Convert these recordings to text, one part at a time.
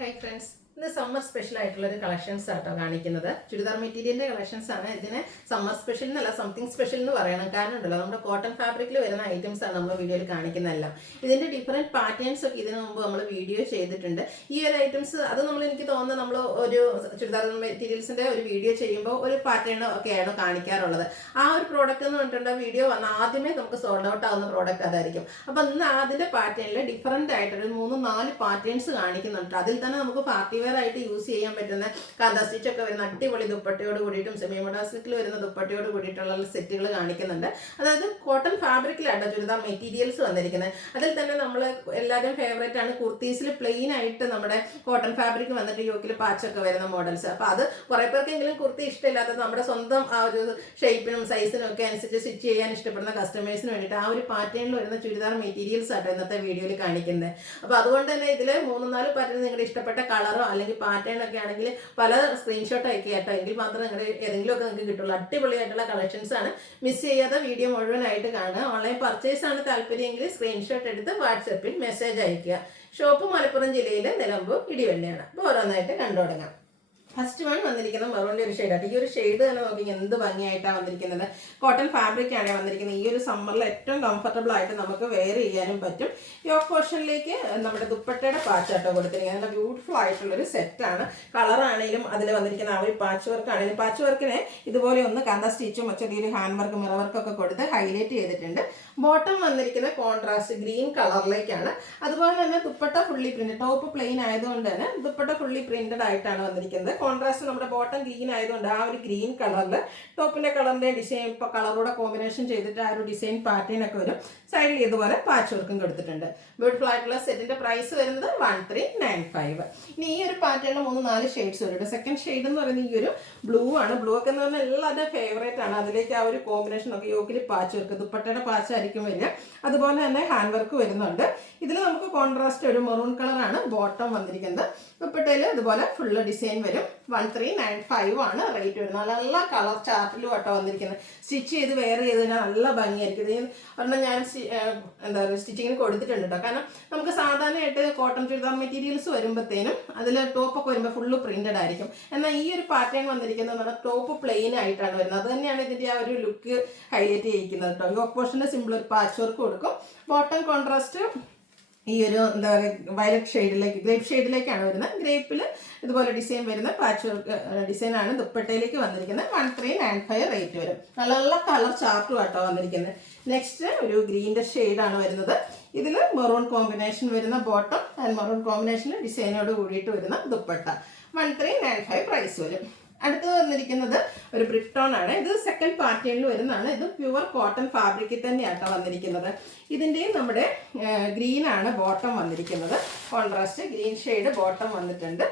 Hi friends. ഇന്ന് summer special ആയിട്ടുള്ളൊരു collections ആട്ടോ കാണിക്കുന്നത്. ചുരിദാർ മെറ്റീരിയലിൻ്റെ കളക്ഷൻസ് ആണ്. ഇതിന് സമ്മർ സ്പെഷ്യൽ എന്നല്ല, സംതിങ് സ്പെഷ്യൽ എന്ന് പറയണം. കാരണം ഉണ്ടല്ലോ, നമ്മുടെ കോട്ടൺ ഫാബ്രിക്കിൽ വരുന്ന ഐറ്റംസ് ആണ് നമ്മൾ വീഡിയോയിൽ കാണിക്കുന്നതെല്ലാം. ഇതിൻ്റെ ഡിഫറെൻറ്റ് പാറ്റേൺസ് ഒക്കെ ഇതിനു മുമ്പ് നമ്മൾ വീഡിയോ ചെയ്തിട്ടുണ്ട്. ഈ ഒരു ഐറ്റംസ് അത് എനിക്ക് തോന്നുന്നത് നമ്മൾ ഒരു ചുരിദാർ മെറ്റീരിയൽസിൻ്റെ ഒരു വീഡിയോ ചെയ്യുമ്പോൾ ഒരു പാറ്റേൺ ഒക്കെയാണ് കാണിക്കാറുള്ളത്. ആ ഒരു പ്രോഡക്റ്റ് എന്ന് പറഞ്ഞിട്ടുണ്ട് വീഡിയോ വന്ന ആദ്യമേ നമുക്ക് സോൾഡ് ഔട്ട് ആവുന്ന പ്രോഡക്റ്റ് അതായിരിക്കും. അപ്പോൾ ഇന്ന് അതിൻ്റെ പാറ്റേണിൽ ഡിഫറെൻ്റ് ആയിട്ടൊരു 3-4 പാറ്റേൺസ് കാണിക്കുന്നുണ്ട്. അതിൽ തന്നെ നമുക്ക് പാർട്ടി ആയിട്ട് യൂസ് ചെയ്യാൻ പറ്റുന്ന കാന്താ സ്റ്റിച്ച് ഒക്കെ വരുന്ന അടിപൊളി ദുപ്പട്ടയോട് കൂടിയിട്ടും സെമി മൊഡാസിക്കിൽ വരുന്ന ദുപ്പട്ടയോട് കൂടിയിട്ടുള്ള സെറ്റുകൾ കാണിക്കുന്നുണ്ട്. അതായത് കോട്ടൺ ഫാബ്രിക്കിലാണ് ചുരിദാർ മെറ്റീരിയൽസ് വന്നിരിക്കുന്നത്. അതിൽ തന്നെ നമ്മൾ എല്ലാവരും ഫേവറേറ്റ് ആണ് കുർത്തീസിൽ പ്ലെയിൻ ആയിട്ട് നമ്മുടെ കോട്ടൺ ഫാബ്രിക് വന്നിട്ട് യോക്കിൽ പാച്ചൊക്കെ വരുന്ന മോഡൽസ്. അപ്പോൾ അത് കുറേ പേർക്കെങ്കിലും കുർത്തി ഇഷ്ടമില്ലാത്തത് നമ്മുടെ സ്വന്തം ആ ഒരു ഷേപ്പിനും സൈസിനും ഒക്കെ അനുസരിച്ച് സ്റ്റിച്ച് ചെയ്യാൻ ഇഷ്ടപ്പെടുന്ന കസ്റ്റമേഴ്സിന് വേണ്ടിയിട്ട് ആ ഒരു പാറ്റേണിൽ വരുന്ന ചുരിദാർ മെറ്റീരിയൽസ് ആട്ടോ ഇന്നത്തെ വീഡിയോയിൽ കാണിക്കുന്നത്. അപ്പോൾ അതുകൊണ്ട് തന്നെ ഇതിൽ 3-4 പാറ്റേൺ നിങ്ങളുടെ ഇഷ്ടപ്പെട്ട കളറോ അല്ലെങ്കിൽ പാറ്റേൺ ഒക്കെ ആണെങ്കിൽ പല സ്ക്രീൻഷോട്ട് അയക്കുക കേട്ടോ, എങ്കിൽ മാത്രമേ നിങ്ങളുടെ ഏതെങ്കിലുമൊക്കെ നിങ്ങൾക്ക് കിട്ടുള്ളൂ. അടിപൊളിയായിട്ടുള്ള കളക്ഷൻസ് ആണ്. മിസ് ചെയ്യാതെ വീഡിയോ മുഴുവനായിട്ട് കാണുക. ഓൺലൈൻ പർച്ചേസ് ആണ് താല്പര്യമെങ്കിൽ സ്ക്രീൻഷോട്ട് എടുത്ത് വാട്സപ്പിൽ മെസ്സേജ് അയക്കുക. ഷോപ്പ് മലപ്പുറം ജില്ലയിലെ നിലമ്പൂർ ഇടിവള്ളിയാണ്. അപ്പോൾ ഓരോന്നായിട്ട് കണ്ടു തുടങ്ങാം. ഫസ്റ്റ് വൺ വന്നിരിക്കുന്നത് മെറൂണിൻ്റെ ഒരു ഷെയ്ഡായിട്ട്. ഈ ഒരു ഷെയ്ഡ് തന്നെ നോക്കി എന്ത് ഭംഗിയായിട്ടാണ് വന്നിരിക്കുന്നത്. കോട്ടൺ ഫാബ്രിക് ആണ് വന്നിരിക്കുന്നത്. ഈ ഒരു സമ്മറിൽ ഏറ്റവും കംഫർട്ടബിൾ ആയിട്ട് നമുക്ക് വെയർ ചെയ്യാനും പറ്റും. യോക്ക് പോർഷനിലേക്ക് നമ്മുടെ ദുപ്പട്ടയുടെ പാച്ചാട്ടോ കൊടുത്തിരിക്കുന്നത്. നല്ല ബ്യൂട്ടിഫുൾ ആയിട്ടുള്ളൊരു സെറ്റാണ്. കളറാണെങ്കിലും അതിൽ വന്നിരിക്കുന്ന ആ ഒരു പാച്ച് വർക്ക് ആണെങ്കിലും പാച്ച് വർക്കിനെ ഇതുപോലെ ഒന്ന് കാന്താ സ്റ്റിച്ചും ചെറിയൊരു ഹാൻഡ് വർക്ക് മിറർ വർക്കൊക്കെ കൊടുത്ത് ഹൈലൈറ്റ് ചെയ്തിട്ടുണ്ട്. ബോട്ടം വന്നിരിക്കുന്ന കോൺട്രാസ്റ്റ് ഗ്രീൻ കളറിലേക്കാണ്. അതുപോലെ തന്നെ dupatta fully print, top plain ആയതുകൊണ്ട് തന്നെ ദുപ്പട്ട ഫുള്ളി പ്രിന്റഡ് ആയിട്ടാണ് വന്നിരിക്കുന്നത്. കോൺട്രാസ്റ്റ് നമ്മുടെ ബോട്ടം ഗ്രീൻ ആയതുകൊണ്ട് ആ ഒരു ഗ്രീൻ കളറിൽ ടോപ്പിന്റെ കളറിന്റെ ഡിസൈൻ ഇപ്പോൾ കളറൂടെ കോമ്പിനേഷൻ ചെയ്തിട്ട് ആ ഒരു ഡിസൈൻ പാറ്റേൺ ഒക്കെ വരും. സൈഡിൽ ഇതുപോലെ പാച്ച് വർക്കും കൊടുത്തിട്ടുണ്ട്. ബ്യൂട്ടിഫുൾ ആയിട്ടുള്ള സെറ്റിന്റെ പ്രൈസ് വരുന്നത് 1395. ഇനി ഈ ഒരു പാറ്റേണിൽ 3-4 ഷെയ്ഡ്സ് വരും. സെക്കൻഡ് ഷെയ്ഡ് എന്ന് പറയുന്നത് ഈ ഒരു ബ്ലൂ ആണ്. ബ്ലൂ ഒക്കെ എന്ന് പറഞ്ഞാൽ എല്ലാവരുടെ ഫേവറേറ്റ് ആണ്. അതിലേക്ക് ആ ഒരു കോമ്പിനേഷൻ ഒക്കെ യോക്കിൽ പാച്ച് വർക്ക്, ദുപ്പട്ടയുടെ പാച്ചായിരിക്കും വരിക. അതുപോലെ തന്നെ ഹാൻഡ് വർക്ക് വരുന്നുണ്ട്. ഇതിൽ നമുക്ക് കോൺട്രാസ്റ്റ് ഒരു മെറൂൺ കളറാണ് ബോട്ടം വന്നിരിക്കുന്നത്. ദുപ്പട്ടയിൽ ഇതുപോലെ ഫുള്ള് ഡിസൈൻ വരും. 1395 ആണ് റേറ്റ് വരുന്നത്. നല്ല കളർ ചാർട്ടിലും ആട്ടോ വന്നിരിക്കുന്നത്. സ്റ്റിച്ച് ചെയ്ത് വെയർ ചെയ്ത് കഴിഞ്ഞാൽ നല്ല ഭംഗിയായിരിക്കും. ഇത് ഒരെണ്ണം ഞാൻ എന്താ പറയുക സ്റ്റിച്ചിങ്ങിന് കൊടുത്തിട്ടുണ്ട് കേട്ടോ. കാരണം നമുക്ക് സാധാരണയായിട്ട് കോട്ടൺ ചുരിദാർ മെറ്റീരിയൽസ് വരുമ്പോഴത്തേനും അതിൽ ടോപ്പൊക്കെ വരുമ്പോൾ ഫുള്ള് പ്രിന്റഡ് ആയിരിക്കും. എന്നാൽ ഈ ഒരു പാറ്റേൺ വന്നിരിക്കുന്നത് നമ്മുടെ ടോപ്പ് പ്ലെയിൻ ആയിട്ടാണ് വരുന്നത്. അത് തന്നെയാണ് ഇതിൻ്റെ ആ ഒരു ലുക്ക് ഹൈലൈറ്റ് ചെയ്യിക്കുന്നത് കേട്ടോ. യോക്ക് പോർഷൻ്റെ സിമ്പിൾ ഒരു പാച്ച് വർക്ക് കൊടുക്കും. ബോട്ടം കോൺട്രാസ്റ്റ് ഈ ഒരു എന്താ പറയുക വയലറ്റ് ഷെയ്ഡിലേക്ക്, ഗ്രേപ്പ് ഷെയ്ഡിലേക്കാണ് വരുന്നത്. ഗ്രേപ്പിൽ ഇതുപോലെ ഡിസൈൻ വരുന്ന പാച്ച് വർക്ക് ഡിസൈനാണ് ദുപ്പട്ടയിലേക്ക് വന്നിരിക്കുന്നത്. 1395 റേറ്റ് വരും. നല്ല നല്ല കളർ ചാർട്ടും ആട്ടോ വന്നിരിക്കുന്നത്. നെക്സ്റ്റ് ഒരു ഗ്രീൻ്റെ ഷെയ്ഡാണ് വരുന്നത്. ഇതിൽ മെറൂൺ കോമ്പിനേഷൻ വരുന്ന ബോട്ടം ആൻഡ് മെറൂൺ കോമ്പിനേഷനിൽ ഡിസൈനോട് കൂടിയിട്ട് വരുന്ന ദുപ്പട്ട. 1395 പ്രൈസ് വരും. അടുത്തത് വന്നിരിക്കുന്നത് ഒരു ബ്രിട്ടോൺ ആണ്. ഇത് സെക്കൻഡ് പാറ്റേണിൽ വരുന്നതാണ്. ഇത് പ്യുവർ കോട്ടൺ ഫാബ്രിക്കിൽ തന്നെയാട്ടോ വന്നിരിക്കുന്നത്. ഇതിൻ്റെയും നമ്മുടെ ഗ്രീൻ ആണ് ബോട്ടം വന്നിരിക്കുന്നത്. കോൺട്രാസ്റ്റ് ഗ്രീൻ ഷെയ്ഡ് ബോട്ടം വന്നിട്ടുണ്ട്.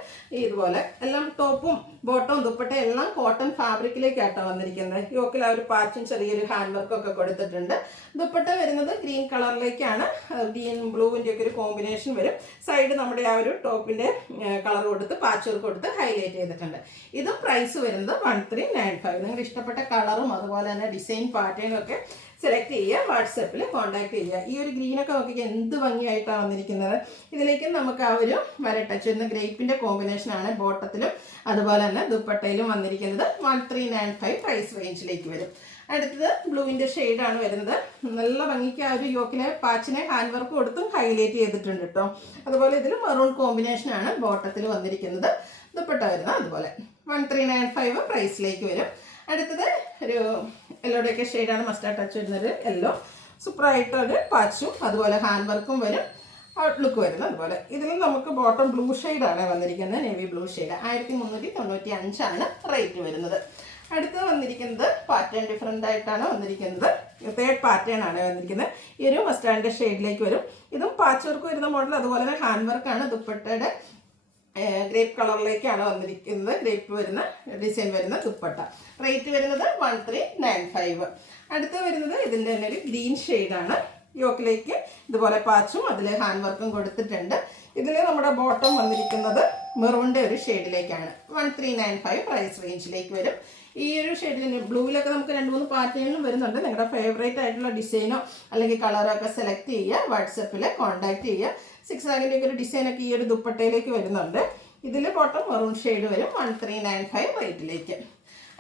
ഇതുപോലെ എല്ലാം ടോപ്പും ബോട്ടവും ദുപ്പട്ടയും എല്ലാം കോട്ടൺ ഫാബ്രിക്കിലേക്കാട്ടോ വന്നിരിക്കുന്നത്. യോക്കിൽ ആ ഒരു പാച്ചും ചെറിയൊരു ഹാൻഡ് വർക്കും ഒക്കെ കൊടുത്തിട്ടുണ്ട്. ദുപ്പട്ട വരുന്നത് ഗ്രീൻ കളറിലേക്കാണ്. ഗ്രീൻ ബ്ലൂവിൻ്റെ ഒക്കെ ഒരു കോമ്പിനേഷൻ വരും. സൈഡ് നമ്മുടെ ആ ഒരു ടോപ്പിൻ്റെ കളർ കൊടുത്ത് പാച്ച് വർക്ക് കൊടുത്ത് ഹൈലൈറ്റ് ചെയ്തിട്ടുണ്ട്. ഇത് പ്രൈസ് വരുന്നത് 1395. നിങ്ങളുടെ ഇഷ്ടപ്പെട്ട കളറും അതുപോലെ തന്നെ ഡിസൈൻ പാറ്റേണും ഒക്കെ സെലക്ട് ചെയ്യുക. വാട്സപ്പിൽ കോൺടാക്ട് ചെയ്യുക. ഈ ഒരു ഗ്രീനൊക്കെ നോക്കിയാൽ എന്ത് ഭംഗിയായിട്ടാണ് വന്നിരിക്കുന്നത്. ഇതിലേക്ക് നമുക്ക് ആ ഒരു ടച്ച് വരുന്ന ഗ്രേപ്പിൻ്റെ കോമ്പിനേഷനാണ് ബോട്ടത്തിലും അതുപോലെ തന്നെ ദുപ്പട്ടയിലും വന്നിരിക്കുന്നത്. 1395 പ്രൈസ് റേഞ്ചിലേക്ക് വരും. അടുത്തത് ബ്ലൂവിൻ്റെ ഷെയ്ഡാണ് വരുന്നത്. നല്ല ഭംഗിക്ക് ആ ഒരു യോക്കിലെ പാച്ചിനെ ഹാൻഡ് വർക്ക് കൊടുത്തും ഹൈലൈറ്റ് ചെയ്തിട്ടുണ്ട് കേട്ടോ. അതുപോലെ ഇതിൽ മെറൂൺ കോമ്പിനേഷനാണ് ബോട്ടത്തിൽ വന്നിരിക്കുന്നത്. ദുപ്പട്ട വരുന്നത് അതുപോലെ 1395 പ്രൈസിലേക്ക് വരും. അടുത്തത് ഒരു യെല്ലോയുടെയൊക്കെ ഷെയ്ഡാണ്, മസ്റ്റാർഡ് ടച്ച് വരുന്നത് യെല്ലോ. സൂപ്പറായിട്ടൊരു പാച്ചും അതുപോലെ ഹാൻഡ് വർക്കും വരും. ഔട്ട്ലുക്ക് വരുന്നത് അതുപോലെ. ഇതിൽ നമുക്ക് ബോട്ടം ബ്ലൂ ഷെയ്ഡാണ് വന്നിരിക്കുന്നത്, നേവി ബ്ലൂ ഷെയ്ഡ്. 1395 ആണ് റേറ്റ് വരുന്നത്. അടുത്തത് വന്നിരിക്കുന്നത് പാറ്റേൺ ഡിഫറെൻ്റ് ആയിട്ടാണ് വന്നിരിക്കുന്നത്. തേർഡ് പാറ്റേൺ ആണ് വന്നിരിക്കുന്നത്. ഈ ഒരു മസ്റ്റാർഡിൻ്റെ ഷെയ്ഡിലേക്ക് വരും. ഇതും പാച്ച് വർക്ക് വരുന്ന മോഡൽ. അതുപോലെ തന്നെ ഹാൻഡ് വർക്കാണ്. ദുപ്പട്ടയുടെ ഗ്രേപ്പ് കളറിലേക്കാണ് വന്നിരിക്കുന്നത്. ഗ്രേപ്പ് വരുന്ന ഡിസൈൻ വരുന്ന ദുപ്പട്ട. റേറ്റ് വരുന്നത് 1395. അടുത്ത് വരുന്നത് ഇതിൻ്റെ തന്നെ ഒരു ഗ്രീൻ ഷെയ്ഡാണ്. യോക്കിലേക്ക് ഇതുപോലെ പാച്ചും അതിൽ ഹാൻഡ് വർക്കും കൊടുത്തിട്ടുണ്ട്. ഇതിൽ നമ്മുടെ ബോട്ടം വന്നിരിക്കുന്നത് മെറൂണിൻ്റെ ഒരു ഷെയ്ഡിലേക്കാണ്. 1395 പ്രൈസ് റേഞ്ചിലേക്ക് വരും. ഈ ഒരു ഷെയ്ഡിന് ബ്ലൂവിലൊക്കെ നമുക്ക് 2-3 പാറ്റേണിലും വരുന്നുണ്ട്. നിങ്ങളുടെ ഫേവറേറ്റ് ആയിട്ടുള്ള ഡിസൈനോ അല്ലെങ്കിൽ കളറോ ഒക്കെ സെലക്ട് ചെയ്യുക. വാട്സപ്പിൽ കോൺടാക്ട് ചെയ്യുക. സിക്സാഗിൻ്റെ ഒരു ഡിസൈനൊക്കെ ഈ ഒരു ദുപ്പട്ടയിലേക്ക് വരുന്നുണ്ട്. ഇതിൽ ബോട്ടം മെറൂൺ ഷെയ്ഡ് വരും 1395 റേറ്റിലേക്ക്.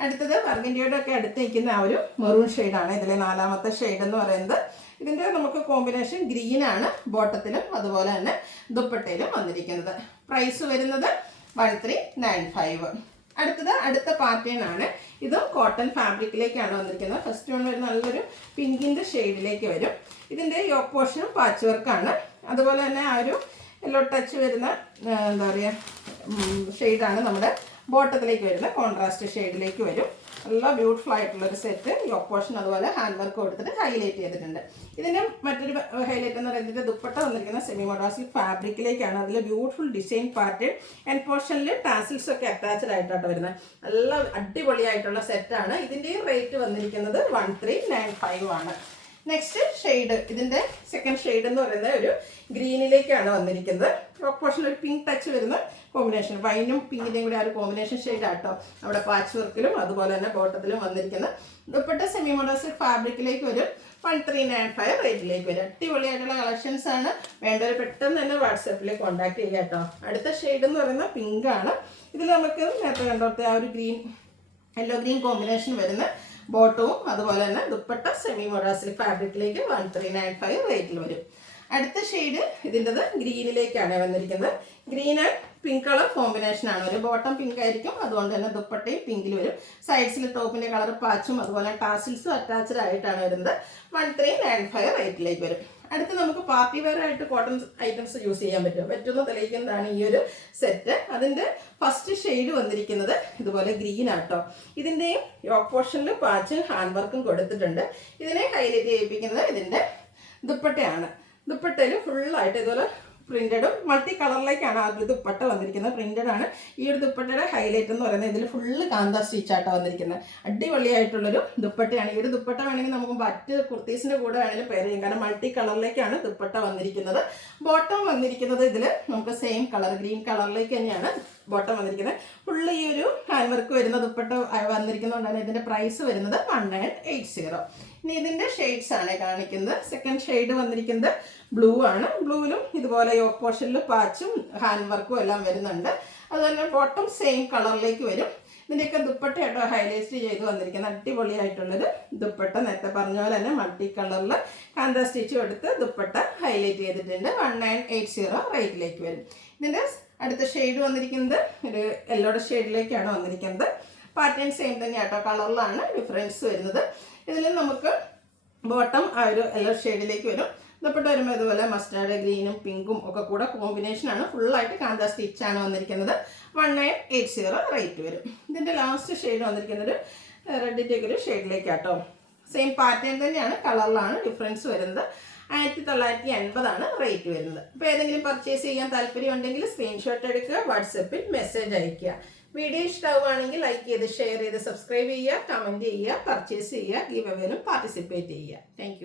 അടുത്തത് ബർഗൻഡിയുടെ ഒക്കെ അടുത്ത് നിൽക്കുന്ന ആ ഒരു മെറൂൺ ഷെയ്ഡാണ് ഇതിലെ 4ാമത്തെ ഷെയ്ഡ് എന്ന് പറയുന്നത്. ഇതിൻ്റെ നമുക്ക് കോമ്പിനേഷൻ ഗ്രീനാണ് ബോട്ടത്തിലും അതുപോലെ തന്നെ ദുപ്പട്ടയിലും വന്നിരിക്കുന്നത്. പ്രൈസ് വരുന്നത് 1395. അടുത്ത പാറ്റേൺ ആണ്. ഇതും കോട്ടൺ ഫാബ്രിക്കിലേക്കാണ് വന്നിരിക്കുന്നത്. ഫസ്റ്റ് വൺ വരുന്ന നല്ലൊരു പിങ്കിൻ്റെ ഷെയ്ഡിലേക്ക് വരും. ഇതിൻ്റെ യോക്ക് പോർഷനും പാച്ച് വർക്കാണ്. അതുപോലെ തന്നെ ആ ഒരു യെല്ലോ ടച്ച് വരുന്ന എന്താ പറയുക ഷെയ്ഡാണ് നമ്മുടെ ബോട്ടത്തിലേക്ക് വരുന്ന കോൺട്രാസ്റ്റ് ഷെയ്ഡിലേക്ക് വരും. നല്ല ബ്യൂട്ടിഫുൾ ആയിട്ടുള്ളൊരു സെറ്റ്. യോക്ക് പോർഷൻ അതുപോലെ ഹാൻഡ് വർക്ക് കൊടുത്തിട്ട് ഹൈലൈറ്റ് ചെയ്തിട്ടുണ്ട്. ഇതിന് മറ്റൊരു ഹൈലൈറ്റ് എന്ന് പറയുന്നത് ദുപ്പട്ട വന്നിരിക്കുന്ന സെമി മോഡാസിൽ ഫാബ്രിക്കിലേക്കാണ്. അതിൽ ബ്യൂട്ടിഫുൾ ഡിസൈൻ പാറ്റേൺ ആൻഡ് പോർഷനിൽ ടാസിൽസ് ഒക്കെ അറ്റാച്ച്ഡ് ആയിട്ടാണ് വരുന്നത്. നല്ല അടിപൊളിയായിട്ടുള്ള സെറ്റാണ്. ഇതിൻ്റെയും റേറ്റ് വന്നിരിക്കുന്നത് 1395 ആണ്. നെക്സ്റ്റ് ഷെയ്ഡ്, ഇതിൻ്റെ സെക്കൻഡ് ഷെയ്ഡ് എന്ന് പറയുന്നത് ഒരു ഗ്രീനിലേക്കാണ് വന്നിരിക്കുന്നത്. യോക്ക് പോർഷൻ ഒരു പിങ്ക് ടച്ച് വരുന്ന കോമ്പിനേഷൻ, വൈനും പിങ്കിൻ്റെയും കൂടെ ആ ഒരു കോമ്പിനേഷൻ ഷെയ്ഡാട്ടോ അവിടെ പാച്ച് വർക്കിലും അതുപോലെ തന്നെ ബോട്ടത്തിലും വന്നിരിക്കുന്നത്. ദുപ്പട്ട സെമി മോഡാസിൽ ഫാബ്രിക്കിലേക്ക് വരും 1395 റേറ്റിലേക്ക് വരും. അടിപൊളിയായിട്ടുള്ള കളക്ഷൻസ് ആണ്. വേണ്ടവർ പെട്ടെന്ന് തന്നെ വാട്സാപ്പിൽ കോൺടാക്ട് ചെയ്യുക കേട്ടോ. അടുത്ത ഷെയ്ഡ് എന്ന് പറയുന്നത് പിങ്ക് ആണ്. ഇതിൽ നമുക്ക് നേരത്തെ കണ്ടോടത്തെ ആ ഒരു യെല്ലോ ഗ്രീൻ കോമ്പിനേഷൻ വരുന്ന ബോട്ടവും അതുപോലെ തന്നെ ദുപ്പട്ട സെമി മൊറാസിൽ ഫാബ്രിക്കിലേക്ക് 1395 റേറ്റിൽ വരും. അടുത്ത ഷെയ്ഡ് ഇതിൻ്റെത് ഗ്രീനിലേക്കാണ് വന്നിരിക്കുന്നത്. ഗ്രീൻ ആൻഡ് പിങ്ക് കളർ കോമ്പിനേഷനാണ്. ഒരു ബോട്ടം പിങ്ക് ആയിരിക്കും, അതുകൊണ്ട് തന്നെ ദുപ്പട്ടയും പിങ്കിൽ വരും. സൈഡ്സിൽ ടോപ്പിൻ്റെ കളർ പാച്ചും അതുപോലെ ടാസിൽസും അറ്റാച്ച്ഡ് ആയിട്ടാണ് വരുന്നത്. 1395 റേറ്റിലേക്ക് വരും. അടുത്ത് നമുക്ക് പാർട്ടി വെയർ ആയിട്ട് കോട്ടൺ ഐറ്റംസ് യൂസ് ചെയ്യാൻ പറ്റുമെന്ന് തെളിയിക്കുന്നതാണ് ഈ ഒരു സെറ്റ്. അതിൻ്റെ ഫസ്റ്റ് ഷെയ്ഡ് വന്നിരിക്കുന്നത് ഇതുപോലെ ഗ്രീൻ ആട്ടോ. ഇതിൻ്റെയും യോക്ക് പോർഷനിൽ പാച്ചും ഹാൻഡ് വർക്കും കൊടുത്തിട്ടുണ്ട്. ഇതിനെ ഹൈലൈറ്റ് ചെയ്യിപ്പിക്കുന്നത് ഇതിൻ്റെ ദുപ്പട്ടയാണ്. ദുപ്പട്ടയിൽ ഫുള്ളായിട്ട് ഇതുപോലെ പ്രിന്റഡും മൾട്ടി കളറിലേക്കാണ് ആ ദുപ്പട്ട വന്നിരിക്കുന്നത്. പ്രിന്റഡ് ആണ്. ഈ ഒരു ദുപ്പട്ടയുടെ ഹൈലൈറ്റ് എന്ന് പറയുന്നത് ഇതിൽ ഫുള്ള് കാന്താ സ്റ്റിച്ചാട്ടോ വന്നിരിക്കുന്നത്. അടിപൊളിയായിട്ടുള്ളൊരു ദുപ്പട്ടയാണ്. ഈ ഒരു ദുപ്പട്ട വേണമെങ്കിൽ നമുക്ക് മറ്റ് കുർത്തീസിൻ്റെ കൂടെ വേണമെങ്കിലും പെയർ ചെയ്യും, കാരണം മൾട്ടി കളറിലേക്കാണ് ദുപ്പട്ട വന്നിരിക്കുന്നത്. ബോട്ടം വന്നിരിക്കുന്നത് ഇതിൽ നമുക്ക് സെയിം കളർ ഗ്രീൻ കളറിലേക്ക് തന്നെയാണ് ബോട്ടം വന്നിരിക്കുന്നത്. ഫുള്ള് ഈ ഒരു ഹാൻഡ് വർക്ക് വരുന്ന ദുപ്പട്ട വന്നിരിക്കുന്നതുകൊണ്ടാണ് ഇതിൻ്റെ പ്രൈസ് വരുന്നത് 1980. ഇനി ഇതിൻ്റെ ഷെയ്ഡ്സ് ആണ് കാണിക്കുന്നത്. സെക്കൻഡ് ഷെയ്ഡ് വന്നിരിക്കുന്നത് ബ്ലൂ ആണ്. ബ്ലൂവിലും ഇതുപോലെ യോക്ക് പോർഷനിൽ പാച്ചും ഹാൻഡ് വർക്കും എല്ലാം വരുന്നുണ്ട്. അതുപോലെ ബോട്ടം സെയിം കളറിലേക്ക് വരും. ഇതിൻ്റെയൊക്കെ ദുപ്പട്ടയായിട്ടോ ഹൈലൈറ്റ് ചെയ്ത് വന്നിരിക്കുന്നത് അടിപൊളിയായിട്ടുള്ളൊരു ദുപ്പട്ട. നേരത്തെ പറഞ്ഞ പോലെ തന്നെ മൾട്ടി കളറിൽ കാന്താ സ്റ്റിച്ചും എടുത്ത് ദുപ്പട്ട ഹൈലൈറ്റ് ചെയ്തിട്ടുണ്ട്. 1980 റേറ്റിലേക്ക് വരും. ഇതിൻ്റെ അടുത്ത ഷെയ്ഡ് വന്നിരിക്കുന്നത് ഒരു യെല്ലോയുടെ ഷെയ്ഡിലേക്കാണ് വന്നിരിക്കുന്നത്. പാറ്റേൺ സെയിം തന്നെയാട്ടോ, കളറിലാണ് ഡിഫറൻസ് വരുന്നത്. ഇതിൽ നമുക്ക് ബോട്ടം ആ ഒരു യെല്ലോ ഷെയ്ഡിലേക്ക് വരും. ദുപ്പട്ട വരുമ്പോൾ ഇതുപോലെ മസ്റ്റാർഡ് ഗ്രീനും പിങ്കും ഒക്കെ കൂടെ കോമ്പിനേഷനാണ്. ഫുള്ളായിട്ട് കാന്താ സ്റ്റിച്ചാണ് വന്നിരിക്കുന്നത്. 1980 റേറ്റ് വരും. ഇതിൻ്റെ ലാസ്റ്റ് ഷെയ്ഡ് വന്നിരിക്കുന്നത് റെഡിൻ്റെ ഒരു ഷെയ്ഡിലേക്കാട്ടോ. സെയിം പാറ്റേൺ തന്നെയാണ്, കളറിലാണ് ഡിഫറൻസ് വരുന്നത്. 1980 റേറ്റ് വരുന്നത്. അപ്പോൾ ഏതെങ്കിലും പർച്ചേസ് ചെയ്യാൻ താല്പര്യം ഉണ്ടെങ്കിൽ സ്ക്രീൻഷോട്ട് എടുക്കുക, വാട്സപ്പിൽ മെസ്സേജ് അയയ്ക്കുക. വീഡിയോ ഇഷ്ടമാവുകയാണെങ്കിൽ ലൈക്ക് ചെയ്ത് ഷെയർ ചെയ്ത് സബ്സ്ക്രൈബ് ചെയ്യുക, കമൻറ്റ് ചെയ്യുക, പർച്ചേസ് ചെയ്യുക, ഗീവ് അവേയിലും പാർട്ടിസിപ്പേറ്റ് ചെയ്യുക. താങ്ക്